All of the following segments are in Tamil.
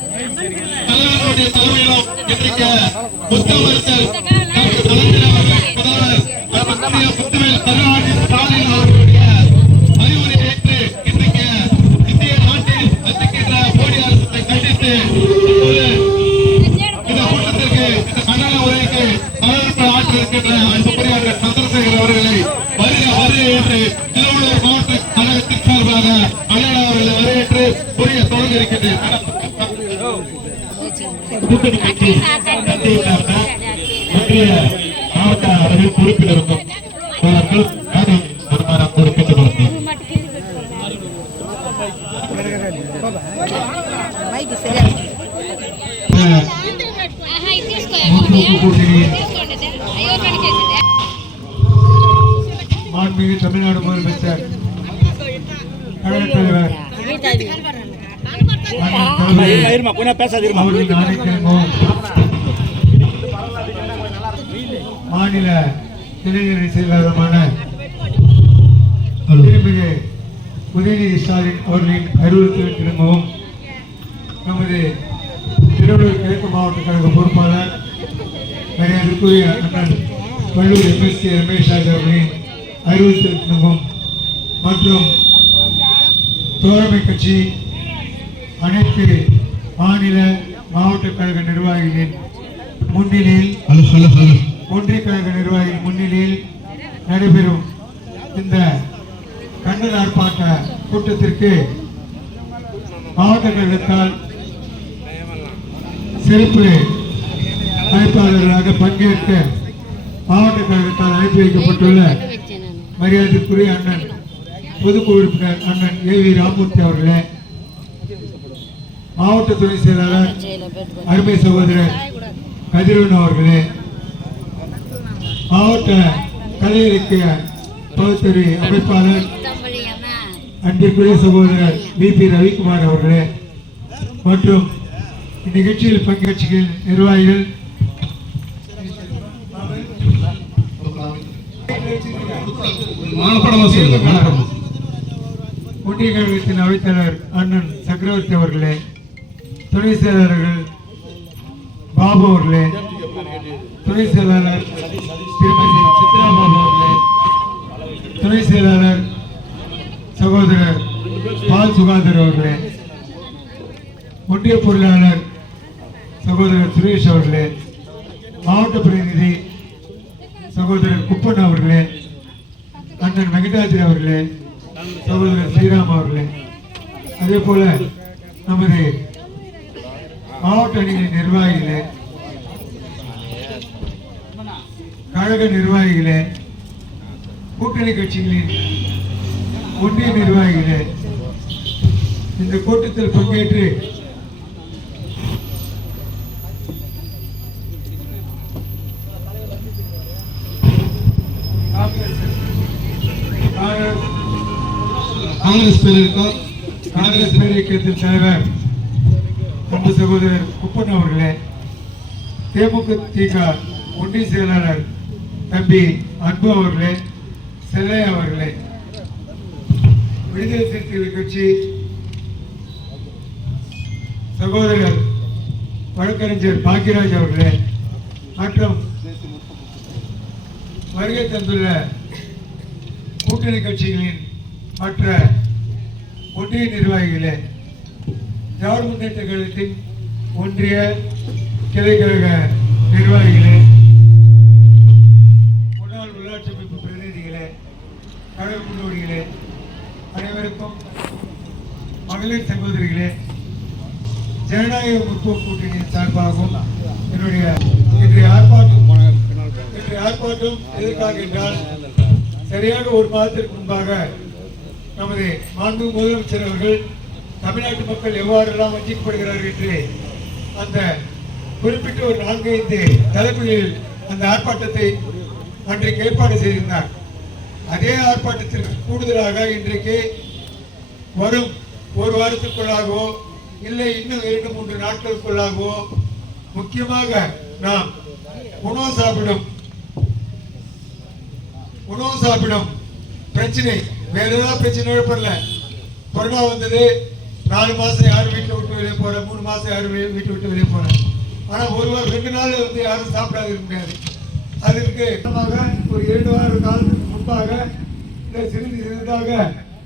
தலைவர்களுடைய தலைமையிலும் இன்றைக்கு புத்தகர்கள் டாக்டர் கலைஞர் அவர்கள் முதல்வர் முத்துவேல் கருணாநிதி ஸ்டாலின் அவர்களுடைய அறிவுரை ஏற்று இன்றைக்கு இந்திய நாட்டில் வசிக்கின்ற மோடி அரசை கண்டித்து இந்த கூட்டத்திற்கு இந்த கண்டன உரைக்கு வரவேற்பு ஆற்றிருக்கின்ற அன்புக்குரிய சந்திரசேகர் அவர்களை வருகை என்று திருவள்ளூர் மாவட்ட கழகத்தின் சார்பாக அண்ணா அவர்களை வரவேற்று உரையை தொடங்க இருக்கின்றேன். கூட்டணி கட்சி ஒன்றிய மாவட்ட அளவில் பொறுப்பில் இருக்கும் மாண்புமிகு தமிழ்நாடு முதலமைச்சர் கழகத் தலைவர் மாநில இளைஞரணி செயலாளருமான திருமிகு உதயநிதி ஸ்டாலின் அவர்களின் அறிவுறுத்தல் திரும்பவும் நமது திருவள்ளூர் கிழக்கு மாவட்ட கழக பொறுப்பாளர் மரியாதைக்குரிய அண்ணன் வள்ளூர் எம்எஸ்கே ரமேஷ் அவர்களின் அறிவுறுத்தல் திரும்பவும் மற்றும் தோழமை கட்சி அனைத்து மாநில மாவட்ட கழக நிர்வாகிகளின் முன்னிலையில் ஒன்றிய கழக நிர்வாகிகள் முன்னிலையில் நடைபெறும் இந்த கண்டன ஆர்ப்பாட்ட கூட்டத்திற்கு மாவட்ட கழகத்தால் சிறப்பு அழைப்பாளர்களாக பங்கேற்க மாவட்ட கழகத்தால் அனுப்பி வைக்கப்பட்டுள்ள மரியாதைக்குரிய அண்ணன் பொதுக்குழு உறுப்பினர் அண்ணன் ஏவி ராமூர்த்தி அவர்களே, மாவட்ட துணை செயலாளர் அருமை சகோதரர் கதிரவன் அவர்களே, மாவட்ட கலை இலக்கிய பகுத்தறிவு அமைப்பாளர் அன்பிற்குரிய சகோதரர் பி ரவிக்குமார் அவர்களே மற்றும் இந்நிகழ்ச்சியில் பங்கேற்ற நிர்வாகிகள், ஒன்றிய கழகத்தின் அவைத்தலைவர் அண்ணன் சக்கரவர்த்தி அவர்களே, துணை செயலாளர்கள் பாபு அவர்களே, துணை செயலாளர் திருமதி சித்ரா பாபு அவர்களே, துணை செயலாளர் சகோதரர் பால் சுகாதர் அவர்களே, ஒன்றிய பொருளாளர் சகோதரர் சுரேஷ் அவர்களே, மாவட்ட பிரதிநிதி சகோதரர் குப்பன் அவர்களே, அண்ணன் வெங்கடாஜி அவர்களே, சகோதரர் ஸ்ரீராம் அவர்களே, அதே போல நமது மாவட்ட அணிகளின் நிர்வாகிகளே, கழக நிர்வாகிகளே, கூட்டணி கட்சிகளின் ஒன்றிய நிர்வாகிகளே, இந்த கூட்டத்தில் பங்கேற்று காங்கிரஸ் பேரியக்கத்தின் தலைவர் அன்பு சகோதரர் குப்பன் அவர்களே, தேமுதிக ஒன்றிய செயலாளர் தம்பி அன்பு அவர்களே, செல்லையா அவர்களே, விடுதலை சிறுத்தைகள் கட்சி சகோதரர் வழக்கறிஞர் பாக்கியராஜ் அவர்களே மற்றும் வருகை தந்துள்ள கூட்டணி கட்சிகளின் மற்ற ஒன்றிய நிர்வாகிகளே, திராவிட முன்னேற்ற கழகத்தின் ஒன்றிய கிளை கழக நிர்வாகிகளே, முன்னாள் உள்ளாட்சி அமைப்பு பிரதிநிதிகளே, கழக முன்னோடிகளே, அனைவருக்கும் மகளிர் சகோதரிகளே, ஜனநாயக முற்போக்கு கூட்டணியின் சார்பாகவும் என்னுடைய இன்றைய ஆர்ப்பாட்டம் எதற்காக என்றால், சரியாக ஒரு மாதத்திற்கு முன்பாக நமது மாண்பு முதலமைச்சர் அவர்கள் தமிழ்நாட்டு மக்கள் எவ்வாறெல்லாம் வஞ்சிக்கப்படுகிறார்கள் என்று அந்த குறிப்பிட்ட ஒரு 4-5 தலைப்புகளில் அந்த ஆர்ப்பாட்டத்தை அன்றைக்கு ஏற்பாடு செய்திருந்தார். அதே ஆர்ப்பாட்டத்திற்கு கூடுதலாக இன்றைக்கு வரும் ஒரு வாரத்திற்குள்ளாகவோ இல்லை இன்னும் 2-3 நாட்களுக்குள்ளாகவோ முக்கியமாக நாம் உணவு சாப்பிடும் பிரச்சனை, வேற ஏதாவது பிரச்சனை ஏற்படல. கொரோனா வந்தது, 4 மாசம் யாரும் வீட்டில் விட்டு வெளியே போற, 3 மாசம் யாரும் வீட்டு விட்டு வெளியே போறாங்க. ஆனா ஒரு வாரம் 2 நாள் வந்து யாரும் சாப்பிடாது இருக்க முடியாது. அதற்கு ஒரு 2 வார காலத்துக்கு முன்பாக இந்த சிறிதாக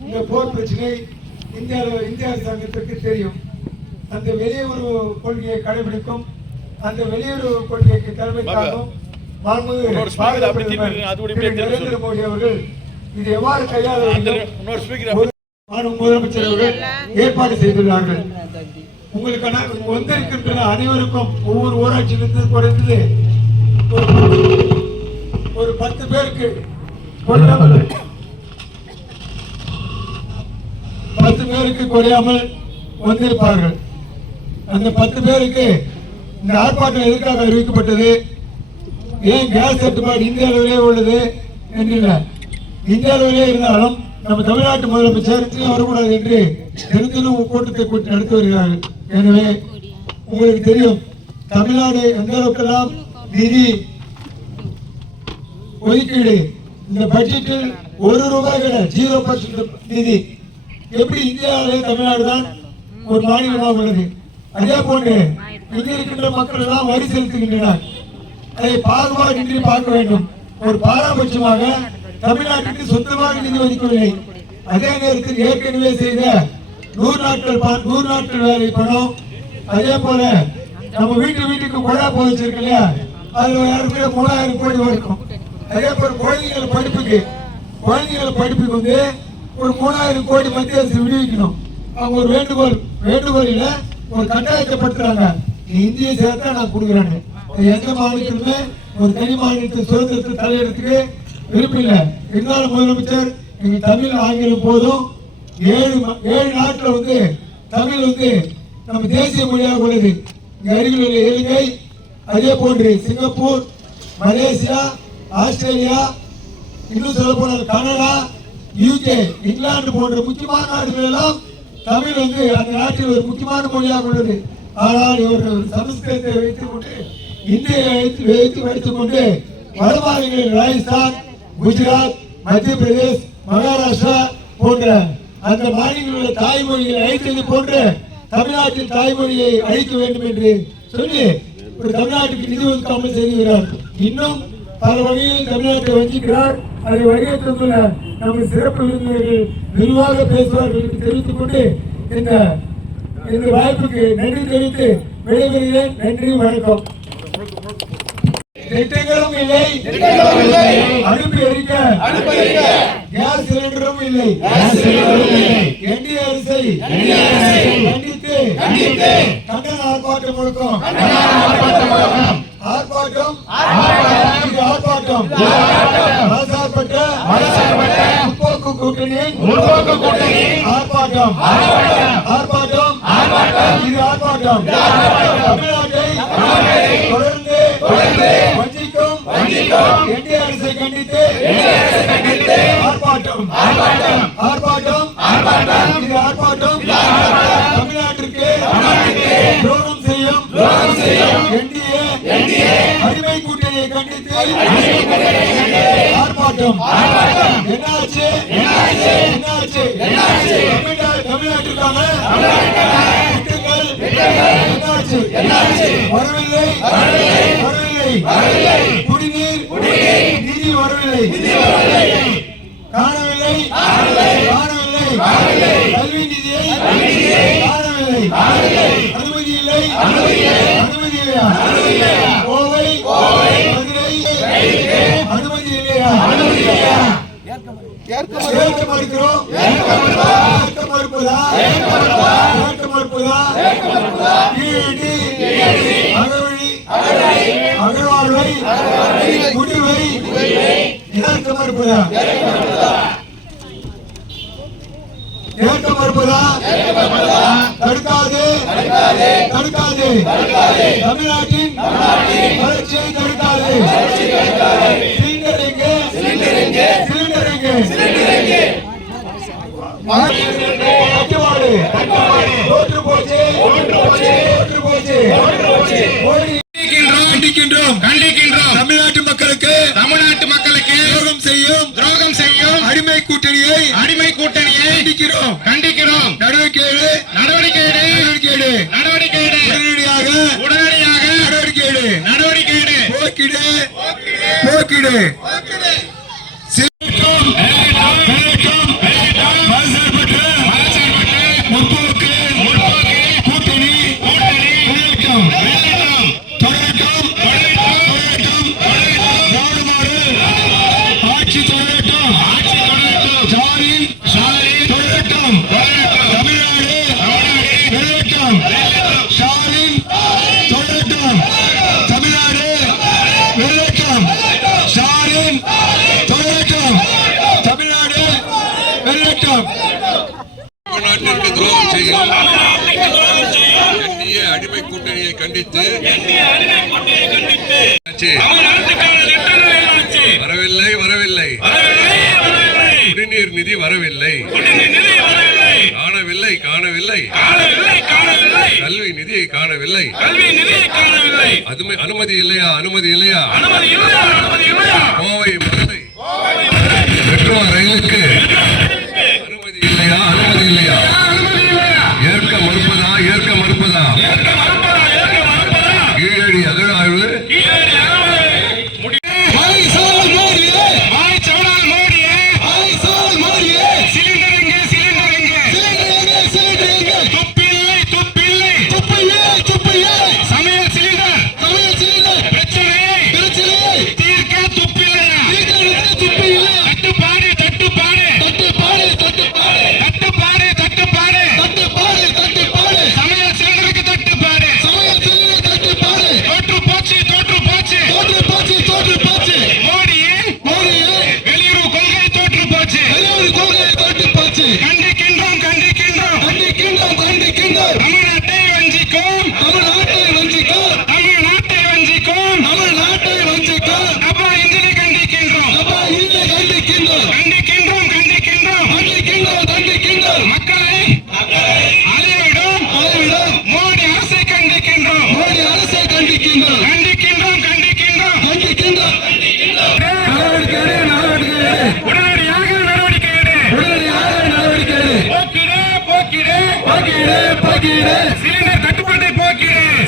இந்த போர் பிரச்சனை இந்திய அரசாங்கத்திற்கு தெரியும். அந்த வெளியுறவு கொள்கையை கடைபிடிக்கும், அந்த வெளியுறவு கொள்கைக்கு தலைமை தாங்கும் நரேந்திர மோடி அவர்கள் இது எவ்வாறு கையாள வேண்டும் முதலமைச்சர் அவர்கள் ஏற்பாடு செய்துள்ளார்கள். உங்களுக்கான வந்திருக்கின்ற அனைவருக்கும் ஒவ்வொரு ஊராட்சியிலிருந்து குறைந்தது ஒரு 10 பேருக்கு 10 பேருக்கு குறையாமல் வந்திருப்பார்கள். அந்த 10 பேருக்கு இந்த ஆர்ப்பாட்டம் எதற்காக அறிவிக்கப்பட்டது, ஏன் கேஸ் தட்டுப்பாடு இந்திய அளவிலே உள்ளது என்று இந்திய அளவிலே இருந்தாலும் நம்ம தமிழ்நாட்டு முதலமைச்சர் வரக்கூடாது என்று தினத்திலும் கூட்டத்தை நடத்தி வருகிறார்கள். எனவே உங்களுக்கு தெரியும் தமிழ்நாடு எந்த அளவுக்கெல்லாம் நிதி ஒதுக்கீடு இந்த பட்ஜெட்டில் ₹1 கூட 0% நிதி. எப்படி இந்தியாவிலே தமிழ்நாடு தான் ஒரு மாநிலமாக உள்ளது, அதே போன்று இங்கே இருக்கின்ற மக்கள் எல்லாம் வரி செலுத்துகின்றனர். அதை பாகுபாடின்றி பார்க்க வேண்டும். ஒரு பாரபட்சமாக தமிழ்நாட்டுக்கு சொந்தமாக நிதி ஒதுக்கவில்லை. அதே நேரத்தில் ஏற்கனவே செய்த 100 நாட்கள் வேலை பணம், அதே போல நம்ம வீட்டுக்கு குழா போதிச்சிருக்கு இல்லையா, அதுல 3000 கோடி வரைக்கும். அதே போல குழந்தைகள் படிப்புக்கு வந்து ஒரு 3000 கோடி மத்திய அரசு விடுவிக்கணும். அவங்க ஒரு வேண்டுகோளில் ஒரு கட்டாயப்படுத்துறாங்க, இந்திய சேர்த்தா நான் கொடுக்குறேன்னு. எந்த மாநிலத்திலுமே ஒரு தனி மாநிலத்தின் சுதந்திரத்தை தலையெடுத்துக்கு விருப்பமில்லை. இருந்தாலும் முதலமைச்சர் எங்க தமிழ் ஆங்கிலம் போதும், 7 நாட்டில் வந்து தமிழ் வந்து நம்ம தேசிய மொழியாக உள்ளது. இங்க அருகில் உள்ள இலங்கை, அதே போன்று சிங்கப்பூர், மலேசியா, ஆஸ்திரேலியா, இன்னும் சொல்ல போனால் கனடா, UK, இங்கிலாந்து போன்ற முக்கியமான நாடுகள் எல்லாம் தமிழ் வந்து அந்த நாட்டில் ஒரு முக்கியமான மொழியாக உள்ளது. ஆனால் இவர்கள் சமஸ்கிருதத்தை வைத்துக் கொண்டு இந்தியை வைத்துக் கொண்டு வடமாநிலங்களில் ராஜஸ்தான், குஜராத், மத்திய பிரதேஷ், மகாராஷ்டிரா போன்ற அந்த மாநிலங்களில் தாய்மொழிகளை அழித்தது போன்று தமிழ்நாட்டில் தாய்மொழியை அழிக்க வேண்டும் என்று சொல்லி ஒரு தமிழ்நாட்டுக்கு நிதி ஒதுக்காமல் செய்கிறார். இன்னும் பல வகையில் தமிழ்நாட்டை வஞ்சிக்கிறார். அதை வகையை தந்துள்ள நமது சிறப்பு விருந்தினர்கள் விரிவாக பேசுவார்கள் என்று தெரிவித்துக் கொண்டு இந்த வாய்ப்புக்கு நன்றி தெரிவித்து விடைபெறுகிறேன். நன்றி, வணக்கம். திட்டங்களும் இல்லை, அனுப்பி எரிக்க கேஸ் சிலிண்டரும் இல்லை. என்டிஏ அரசை கண்டித்து கண்டன ஆர்ப்பாட்டம் முழக்கம். ஆர்ப்பாட்டம் முற்போக்கு கூட்டணியின் ஆர்ப்பாட்டம். இது ஆர்ப்பாட்டம் தமிழ்நாட்டை தொடர்ந்து வஞ்சிக்கும் என்டிஏ அரசை கண்டித்து ஆர்ப்பாட்டம். இது ஆர்ப்பாட்டம் தமிழ்நாட்டிற்கு துரோகம் செய்யும் என்டிஏ அடிமை கூட்டணியை கண்டித்து ஆர்ப்பாட்டம். என்னாச்சு? தமிழ்நாட்டிற்கான என்னாச்சு? வரவில்லை. குடிநீர் நிதி வரவில்லை, காணவில்லை. கல்வி நிதியை காணவில்லை. அனுமதி இல்லையா? கோவை, மதுரை அனுமதி இல்லையா? ஏற்க மறுக்கிறோம். அகழ்வாழ்வை முடிவை ஏற்க மறுப்பதா? தடுக்காது. தமிழ்நாட்டின் வளர்ச்சியை தடுக்காது. சிலிண்டர் எங்கே? தோற்று போச்சு. கண்டிக்கின்றோம். தமிழ்நாட்டு மக்களுக்கு துரோகம் செய்யும் அடிமை கூட்டணியை கண்டிக்கிறோம். நடவடிக்கை எடு. நடவடிக்கை எடு. உடனடியாக நடவடிக்கை எடு. போக்கிடு நாட்டிற்கு துரோகம் செய்யும் என்டிஏ அடிமை கூட்டணியை கண்டித்து வரவில்லை குடிநீர் நிதி வரவில்லை, காணவில்லை கல்வி நிதியை காணவில்லை. அனுமதி இல்லையா? கோவை மதுரை மெட்ரோ ரயிலுக்கு அனுமதி இல்லையா? ஏற்க மறுப்பதா? கீழடி அகழாய்வு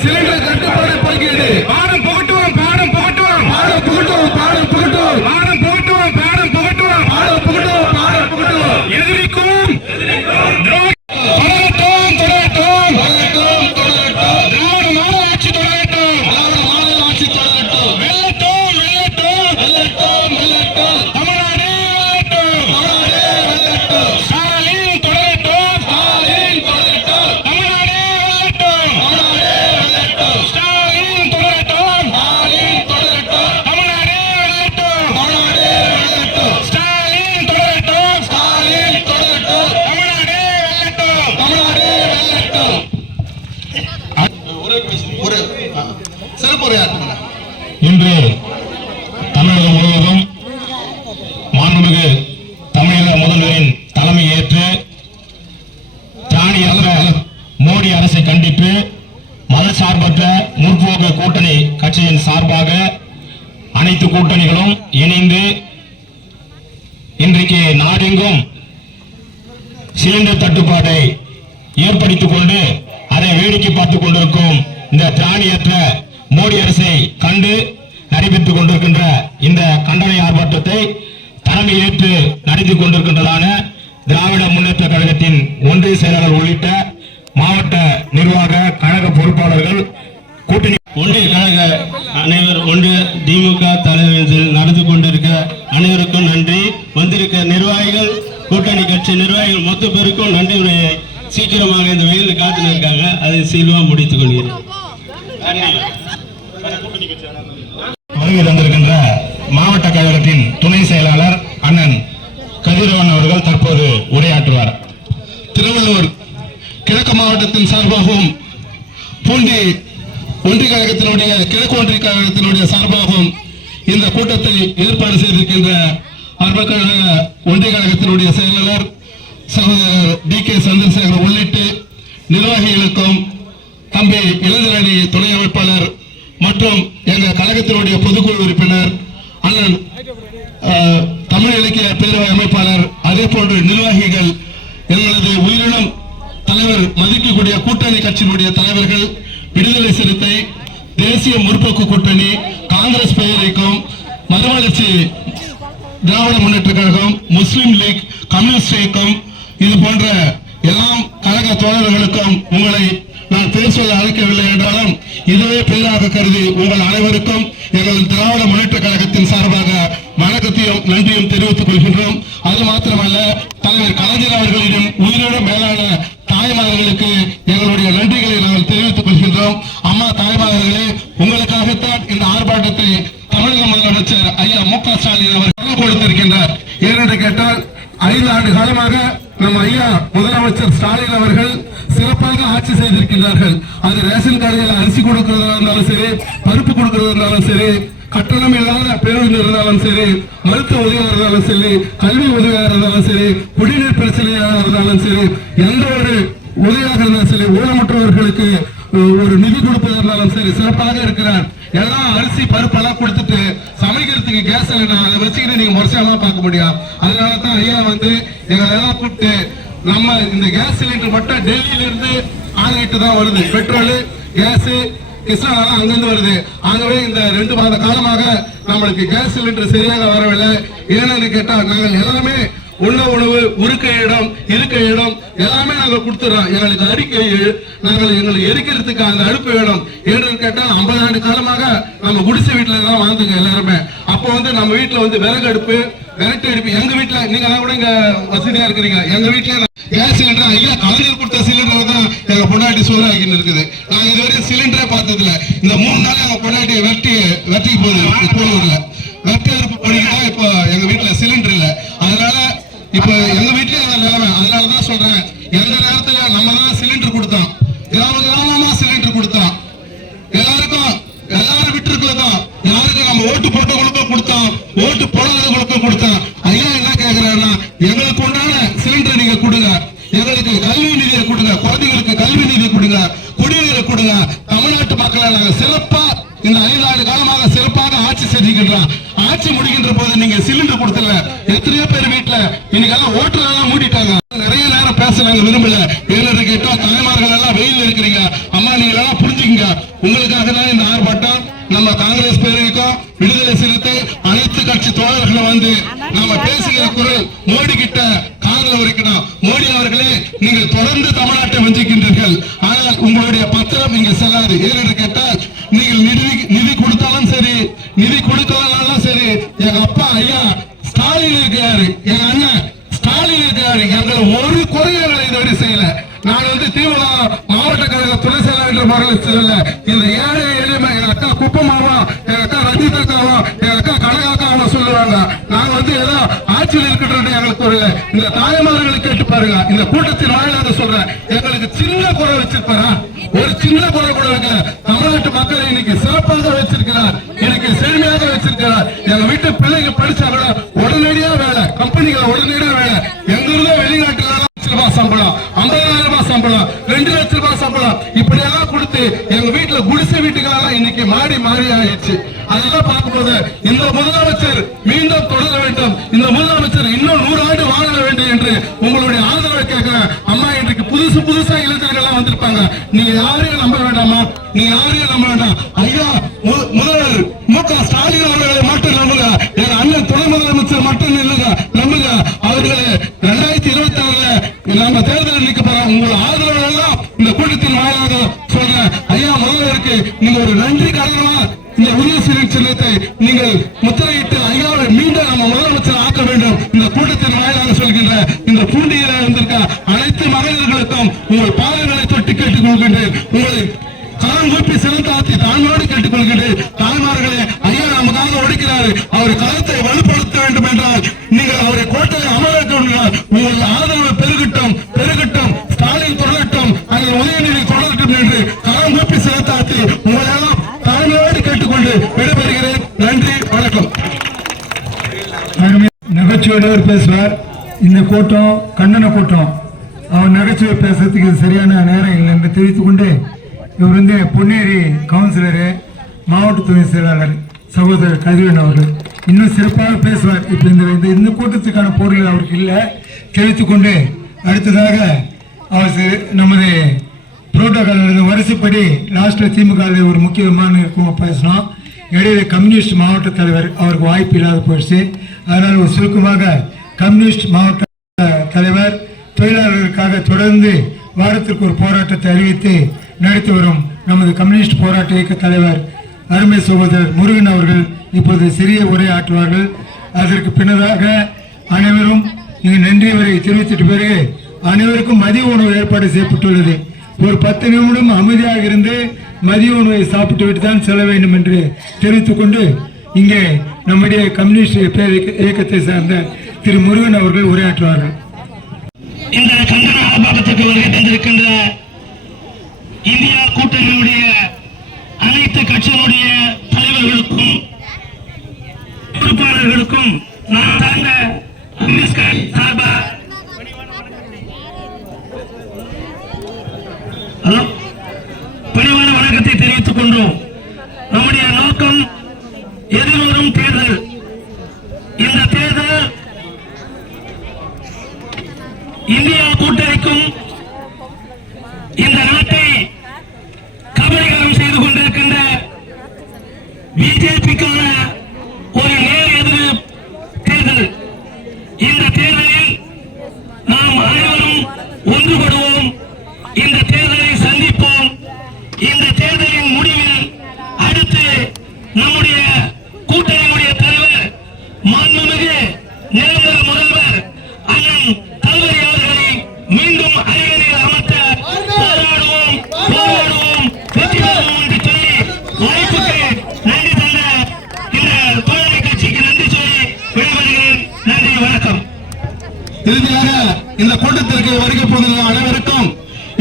சிலிண்டர் தட்டுப்பாட்டை போக்கிடு. பாடம் புகட்டுவோம். எதிரிக்கும் தொடரட்டும். திராவிட மாடல் ஆட்சி தொடரட்டும். வெல்லட்டும். தமிழ்நாடு வெல்லட்டும். ஸ்டாலின் தொடரட்டும். தமிழ்நாடு வெல்லட்டும். ஸ்டாலின் தொடரட்டும். தமிழ்நாடு வெல்லட்டும். ஸ்டாலின் தொடரட்டும். தமிழ்நாடு வெல்லட்டும். ஒரு சிறப்புரையாற்றுங்க. இன்று தமிழகம் முழுவதும் மாண்புமிகு தமிழக முதல்வரின் தலைமை ஏற்று திராணியற்ற மோடி அரசை கண்டித்து மதசார்பற்ற முற்போக்கு கூட்டணி கட்சியின் சார்பாக அனைத்து கூட்டணிகளும் இணைந்து இன்றைக்கு நாடெங்கும் சிலிண்டர் தட்டுப்பாட்டை ஏற்படுத்திக் கொண்டு அதை வேடிக்கை பார்த்துக் கொண்டிருக்கும் இந்த திராணியற்ற மோடி அரசை கண்டு நடைபெற்றுக் கொண்டிருக்கின்ற இந்த கண்டன ஆர்ப்பாட்டத்தை தலைமை ஏற்று நடத்தி கொண்டிருக்கின்றதான திராவிட முன்னேற்ற கழகத்தின் ஒன்றிய செயலாளர் உள்ளிட்ட மாவட்ட நிர்வாக கழக பொறுப்பாளர்கள் கூட்டணி ஒன்றிய கழக ஒன்றிய திமுக தலைமையில் நடந்து கொண்டிருக்க அனைவருக்கும் நன்றி. வந்திருக்க நிர்வாகிகள், கூட்டணி கட்சி நிர்வாகிகள் மொத்த பேருக்கும் நன்றி உரையை சீக்கிரமாக இந்த வெயிலில் காத்துன்னு இருக்காங்க, அதை சீக்கிரமா முடித்துக் கொள்கிறேன். வருகை தந்திருக்கின்ற மாவட்ட கழகத்தின் துணை செயலாளர் அண்ணன் கதிரவன் அவர்கள் தற்போது உரையாற்றுவார். திருவள்ளூர் கிழக்கு மாவட்டத்தின் சார்பாகவும் பூண்டி ஒன்றிய கழகத்தினுடைய கிழக்கு ஒன்றிய கழகத்தினுடைய சார்பாகவும் இந்த கூட்டத்தை ஏற்பாடு செய்திருக்கின்ற கழக ஒன்றிய கழகத்தினுடைய செயலாளர் சகோதரர் DK சந்திரசேகர் உள்ளிட்டு நிர்வாகிகளுக்கும் தம்பி இளைஞரணி துணை அமைப்பாளர் மற்றும் எங்கள் கழகத்தினுடைய பொதுக்குழு உறுப்பினர் அண்ணன் தமிழ் இலக்கிய பேரவை அமைப்பாளர், அதே போன்று நிர்வாகிகள், எங்களது உயிரினம் தலைவர், மதிக்கக்கூடிய கூட்டணி கட்சியினுடைய தலைவர்கள், விடுதலை சிறுத்தை, தேசிய முற்போக்கு கூட்டணி, காங்கிரஸ் பெயரிக்கும், மறுமலர்ச்சி திராவிட முன்னேற்ற கழகம், முஸ்லிம் லீக், கம்யூனிஸ்ட் இயக்கம், இது போன்ற எல்லாம் கழக தோழர்களுக்கும் உங்களை நான் பேர் சொல்ல அழைக்கவில்லை என்றாலும் இதுவே பேராக கருதி உங்கள் அனைவருக்கும் எங்கள் திராவிட முன்னேற்ற கழகத்தின் சார்பாக வணக்கத்தையும் நன்றியும் தெரிவித்துக் கொள்கின்றோம். அது மாத்திரமல்ல, தலைவர் கலைஞர் அவர்களிடம் உயிரோட மேலான தாய்மார்களுக்கு எங்களுடைய நன்றிகளை நாங்கள் தெரிவித்துக் கொள்கின்றோம். அம்மா தாய்மார்களே, உங்களுக்காகத்தான் இந்த ஆர்ப்பாட்டத்தை தமிழக முதலமைச்சர் ஐயா மு.க. ஸ்டாலின் அவர் கொடுத்திருக்கின்றார். ஏனென்று கேட்டால் 5 ஆண்டு காலமாக நம் ஐயா முதலமைச்சர் ஸ்டாலின் அவர்கள் சிறப்பாக ஆட்சி செய்திருக்கின்றார்கள். அது ரேஷன் கடையில் அரிசி கொடுக்கிறதா இருந்தாலும் சரி, பருப்பு கொடுக்கிறதா இருந்தாலும் சரி, கட்டணம் இல்லாத பேருந்து இருந்தாலும் சரி, மருத்துவ உதவியாக இருந்தாலும் சரி, கல்வி உதவியாக இருந்தாலும் சரி, குடிநீர் பிரச்சனையாக இருந்தாலும் சரி, எந்த ஒரு உதவியாக இருந்தாலும் சரி, ஊனமுற்றவர்களுக்கு ஒரு நிதி கொடுப்பதாக இருந்தாலும் சரி சிறப்பாக இருக்கிறார். எல்லாம் அரிசி பருப்பெல்லாம் கொடுத்துட்டு சமைக்கிறதுக்கு கேஸ் இல்லைன்னா அதை வச்சுக்கிட்டு நீங்க வருஷம்லாம் பார்க்க முடியும். அதனாலதான் ஐயா வந்து எங்களை எல்லாம் கூப்பிட்டு நம்ம இந்த கேஸ் சிலிண்டர் மட்டும் டெல்லியில இருந்து ஆகிட்டு தான் வருது. பெட்ரோல், கேஸ், கிருஷ்ணாலாம் அங்கிருந்து வருது. ஆகவே இந்த 2 மாத காலமாக நம்மளுக்கு கேஸ் சிலிண்டர் சரியாக வரவில்லை. ஏன்னு கேட்டா நாங்கள் எல்லாமே உள்ள உணவு, உருக்க இடம், இருக்க இடம் எல்லாமே நாங்கள் கொடுத்துறோம். எங்களுக்கு அறிக்கை எங்களுக்கு எரிக்கிறதுக்கு அந்த அடுப்பு வேணும். ஏன்னு கேட்டா 50 ஆண்டு காலமாக நம்ம குடிசை வீட்டுல தான் வாழ்ந்துங்க எல்லாருமே. அப்போ வந்து நம்ம வீட்டுல வந்து விறகு அடுப்பு, விரட்டு அடுப்பு, எங்க வீட்டுல நீங்க கூட இங்க வசதியா இருக்கிறீங்க. எங்க வீட்டுல கேஸ் சிலிண்டர் ஐயா கலைஞர் கொடுத்த சிலிண்டர் தான் எங்க பொண்டாட்டி சோறாக்கின்னு இருக்குது. நாங்க இதுவரை சிலிண்டரே பார்த்ததில்ல. இந்த 3 நாள் எங்க பொண்டாட்டி வெட்டி போடுவதில்ல. வெட்டி அடுப்பு படிக்கிறதா இப்போ எங்க வீட்டுல சிலிண்டர் இல்ல. அதனால இப்ப எங்க வீட்டுல நிலைமை. அதனாலதான் சொல்றேன், எந்த நேரத்துல நம்ம தான் சிலிண்டர் கொடுத்தோம், கிராமமா சிலிண்டர் கொடுத்தோம், எல்லாரும் விட்டுருக்கோம். யாருக்கும் நம்ம ஓட்டு போட்டவங்களுக்கும் கொடுத்தோம், ஓட்டு போடாதவங்களுக்கும் கொடுத்தோம். ஐயா என்ன கேக்குறாருன்னா, எங்களுக்கு உண்டான சிலிண்டர் நீங்க கொடுங்க, எங்களுக்கு கல்வி நிதியை கொடுங்க, குழந்தைகளுக்கு கல்வி நிதி கொடுங்க, குடிநீரை கொடுங்க. தமிழ்நாட்டு மக்களை நாங்க சிறப்பா இந்த 5 ஆண்டு காலமாக சிறப்பாக ஆட்சி செஞ்சுக்கின்றோம். ஆட்சி முடிக்கின்ற போது நீங்க சிலிண்டர் கொடுத்தல. எத்தனையோ பேர் வீட்டுல இன்னைக்கு ஓட்டுலாம் மூடிட்டாங்க. நிறைய நேரம் பேச நாங்க விரும்பல. ஏன்னு கேட்டா தாய்மார்கள் எல்லாம் வெயில் இருக்கிறீங்க. அம்மா நீங்க எல்லாம் புரிஞ்சுக்கங்க. உங்களுக்காக தான் இந்த ஆர்ப்பாட்டம். நம்ம காங்கிரஸ் பேருக்கும், விடுதலை சிறுத்தை, அனைத்து கட்சி தோழர்களை வந்து நாம பேசுகிற குரல் மோடி கிட்ட காதல உரைக்கணும். மோடி அவர்களே, நீங்கள் தொடர்ந்து தமிழ்நாட்டை வஞ்சிக்கின்றீர்கள். ஆனால் உங்களுடைய பத்திரம் இங்க செல்லாது. ஏன்னு கேட்டால் நீங்கள் நிதி கொடுத்தாலும் சரி, நிதி கொடுக்கலாம் சரி, எங்க அப்பா ஐயா ஸ்டாலின் இருக்கிறாரு, எங்க அண்ணன் ஸ்டாலின் இருக்கிறாரு. எங்களை ஒரு குறைகளை இதுவரை செய்யல. நான் வந்து திமுக மாவட்ட கழக துணை செயலாளர் என்ற முறையில் சொல்லல. இந்த ஏழை எளிமை எங்க அக்கா குப்பமாவா, எங்க அக்கா ரஞ்சித் அக்காவா, எங்க அக்கா கனகாக்காவா சொல்லுவாங்க. நாங்க வந்து ஏதோ ஆட்சியில் இருக்கின்றது எங்களுக்கு ஒரு இந்த தாய்மார்களை கேட்டு பாருங்க. இந்த கூட்டத்தின் வாயிலாக சொல்றேன், எங்களுக்கு சின்ன குறை வச்சிருப்பாரா? ஒரு சின்ன குறை கூட வைக்கல. தமிழ்நாட்டு மக்களை இன்னைக்கு சிறப்பாக வச்சிருக்கிறார், இன்னைக்கு செழுமையாக வச்சிருக்கிறார். எங்க வீட்டு பிள்ளைங்க படிச்சா கூட உடனடியா வேலை, கம்பெனிகள் உடனடியா வேலை. எங்க இருந்தோ வெளிநாட்டுல சம்பளம், 50,000 ரூபாய் சம்பளம், 2 லட்சம் ரூபாய் சம்பளம், இப்படி எல்லாம் கொடுத்து எங்க வீட்டுல குடிசை வீட்டுக்கெல்லாம் இன்னைக்கு மாறி ஆயிடுச்சு. அதெல்லாம் பார்க்கும்போது இந்த முதலமைச்சர் மீண்டும் தொடர வேண்டும். இந்த முதலமைச்சர் இன்னும் 100 ஆண்டு வாழ வேண்டும் என்று உங்களுடைய ஆதரவை கேட்கிறேன். அம்மா இன்றைக்கு புதுசா இளைஞர்கள் எல்லாம் வந்திருப்பாங்க. நீங்க யாரையும் நம்ப வேண்டாமா? நீங்க யாரையும் நம்ப வேண்டாம். ஐயா முதல்வர் மு.க. ஸ்டாலின் அவர்களை மட்டும் நம்புங்க. எங்க அண்ணன் துணை முதலமைச்சர் மட்டும் இல்லைங்க, நம்புங்க. அவர்களை 2026 நம்ம தேர்தலில் நிற்க போறோம். உங்கள் ஆதரவு எல்லாம் இந்த கூட்டத்தின் வாயிலாக சொல்றேன். ஐயா முதல்வருக்கு நீங்க ஒரு நன்றி கடனா இந்த உதய சின்னத்தை நீங்கள் முத்திரையிட்டு ஐயாவை மீண்டும் நம்ம முதலமைச்சர் ஆக்க வேண்டும். இந்த கூட்டத்தின் வாயிலாக சொல்கின்ற இந்த பூண்டியில வந்திருக்க அனைத்து மகளிர்களுக்கும் உங்கள் பாதங்களை தொட்டு கேட்டுக் கொள்கின்றேன். உங்களை கரம் கூப்பி சிறந்தாத்தி தாழ்வோடு கேட்டுக் கொள்கின்றேன். தாய்மார்களே, ஐயா நமக்காக ஒடுக்கிறாரு. அவர் கருத்தை வலுப்படுத்த வேண்டும் என்றால் நீங்கள் அவரை கோட்டையை அமர்க்க உங்கள் ஆதரவு பெருகட்டும். ஸ்டாலின் தொடரட்டும், அதில் உதயநிதி தொடரட்டும் என்று கரம் கூப்பி சிறந்தாத்தி உங்களெல்லாம் தாழ்வோடு கேட்டுக்கொண்டு விடைபெறுகிறேன். நன்றி, வணக்கம். நகைச்சுவையோடு பேசுவார். இந்த கூட்டம் கண்டன கூட்டம். அவர் நகைச்சுவை பேசுறதுக்கு சரியான நேரம் இல்லை என்று தெரிவித்துக் கொண்டு, இவர் வந்து பொன்னேரி கவுன்சிலரு, மாவட்ட துணை செயலாளர் சகோதரர் கதிரவன் அவர்கள் இன்னும் சிறப்பாக பேசுவார். இப்போ இந்த கூட்டத்துக்கான பொருள் அவருக்கு இல்லை தெரிவித்துக் கொண்டு, அடுத்ததாக அவர் நமது புரோட்டோகால் வரிசைப்படி லாஸ்ட்ல திமுக ஒரு முக்கியமான பேசணும். இடையில கம்யூனிஸ்ட் மாவட்ட தலைவர் அவருக்கு வாய்ப்பு இல்லாத போயிடுச்சு. அதனால் ஒரு சுருக்கமாக கம்யூனிஸ்ட் மாவட்ட தலைவர் தொழிலாளர்களுக்காக தொடர்ந்து வாரத்திற்கு ஒரு போராட்டத்தை அறிவித்து நடத்தி வரும் நமது கம்யூனிஸ்ட் போராட்ட இயக்க தலைவர் அருமை சகோதரர் முருகன் அவர்கள் இப்போது சிறிய உரை ஆற்றுவார்கள். அதற்கு பின்னதாக அனைவரும் இங்கு நன்றி வரை தெரிவித்துட்டு பிறகு அனைவருக்கும் மதிய உணவு ஏற்பாடு செய்யப்பட்டுள்ளது. ஒரு 10 நிமிடம் அமைதியாக இருந்து மதிய உணவை சாப்பிட்டு விட்டு தான் செல்ல வேண்டும் என்று தெரிவித்துக் கொண்டு இங்கே நம்முடைய கம்யூனிஸ்ட் இயக்கத்தை சார்ந்த திரு முருகன் அவர்கள் உரையாற்றுவார்கள். இந்த கண்டன ஆர்ப்பாட்டத்துக்கு வருகை தந்திருக்கின்ற இந்தியா கூட்டணியுடைய அனைத்து கட்சிகளுடைய தலைவர்களுக்கும் பொறுப்பாளர்களுக்கும் நான் சார்ந்த அம்பேத்கர் சார்பா பணிவான வணக்கத்தை தெரிவித்துக் கொண்டோம். நம்முடைய நோக்கம் எதிர்வரும் தேர்தல். இந்த தேர்தல் இந்தியா கூட்டணிக்கும் இந்த நாட்டை கபலீகரம் செய்து கொண்டிருக்கின்ற பிஜேபிக்கான ஒரு நேர் எதிர் தேர்தல். இந்த தேர்தலில் நாம் அனைவரும் ஒன்றுபடுவோம். இந்த தேர்தலை சந்திப்போம். இந்த தேர்தலின் முடிவில் அடுத்து நம்முடைய கூட்டணியுடைய தலைவர் மாண்புமிகு நிரந்தர முதல்வர் அண்ணன் தளபதி அவர்களை மீண்டும் அரியணையில் அமர்த்த போராடுவோம், வெற்றி பெறுவோம் என்று சொல்லி வாய்ப்புக்கு நன்றி தந்த இந்த தோழமை கட்சிக்கு நன்றி சொல்லி விடைபெறுகிறேன். நன்றி, வணக்கம். இறுதியாக இந்த கூட்டத்திற்கு வருகை போதுள்ள அனைவருக்கும்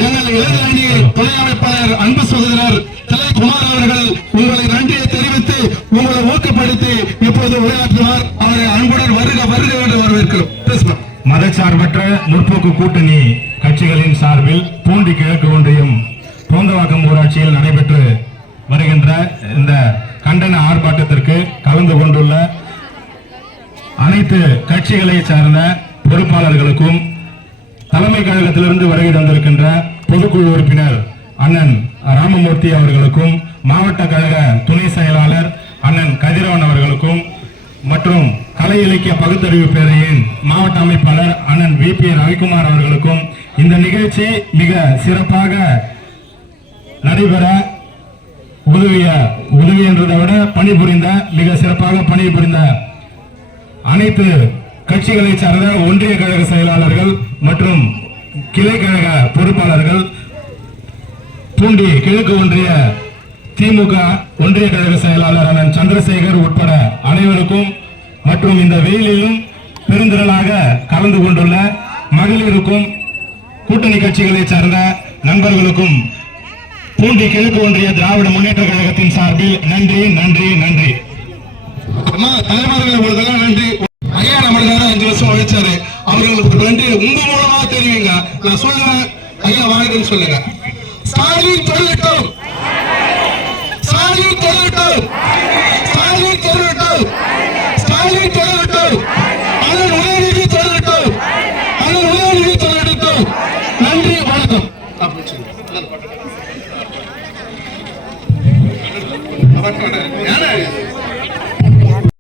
எங்கள் இளைஞரணி துணை அமைப்பாளர் அன்பு சகோதரர் திலை குமார் அவர்கள் உங்களை நன்றியை தெரிவித்து உங்களை ஊக்கப்படுத்தி இப்போது உரையாற்றுவார். அவரை அன்புடன் வருக வருக என்று வரவேற்கிறோம். பேசலாம். மதச்சார்பற்ற முற்போக்கு கூட்டணி கட்சிகளின் சார்பில் பூண்டி கிழக்கு ஒன்றியம் பூந்தவாக்கம் ஊராட்சியில் நடைபெற்று வருகின்ற இந்த கண்டன ஆர்ப்பாட்டத்திற்கு கலந்து கொண்டுள்ள அனைத்து கட்சிகளை சார்ந்த பொறுப்பாளர்களுக்கும் தலைமை கழகத்திலிருந்து வருகை தந்திருக்கின்ற பொதுக்குழு உறுப்பினர் அண்ணன் ராமமூர்த்தி அவர்களுக்கும் மாவட்ட கழக துணை செயலாளர் அண்ணன் கதிரவன் அவர்களுக்கும் மற்றும் கலை இலக்கிய பகுத்தறிவு பேரவையின் மாவட்ட அமைப்பாளர் அண்ணன் VP ரவிக்குமார் அவர்களுக்கும் இந்த நிகழ்ச்சி மிக சிறப்பாக நடைபெற உதவி என்றதை விட பணிபுரிந்த மிக சிறப்பாக பணிபுரிந்த அனைத்து கட்சிகளை சார்ந்த ஒன்றிய கழக செயலாளர்கள் மற்றும் கிளை கழக பொறுப்பாளர்கள், பூண்டி கிழக்கு ஒன்றிய திமுக ஒன்றிய கழக செயலாளர் அண்ணன் சந்திரசேகர் உட்பட அனைவருக்கும் மற்றும் இந்த வெயிலிலும் பெருந்திரளாக கலந்து கொண்டுள்ள மகளிருக்கும் கூட்டணி கட்சிகளை சார்ந்த நண்பர்களுக்கும் பூண்டி கிழக்கு ஒன்றிய திராவிட முன்னேற்ற கழகத்தின் சார்பில் நன்றி நன்றி நன்றி. தலைவர்கள் உங்களுக்கெல்லாம் நன்றி. ஐயா நம்மளுக்காக 5 வருஷம் உழைச்சாரு. அவர்களுக்கு நன்றி உங்க மூலமா தெரிவிங்க. நான் சொல்லுவேன், ஐயா வாழ்க்கைன்னு சொல்லுங்க. ஸ்டாலின் தொடரட்டும், ஸ்டாலின் தொடரட்டும், ஸ்டாலின் தொடரட்டும், ஸ்டாலின் தொடரட்டும், அண்ணன் உதயநிதி தொடரட்டும், அண்ணன் உதயநிதி தொடரட்டும். நன்றி, வணக்கம். ஏன்னா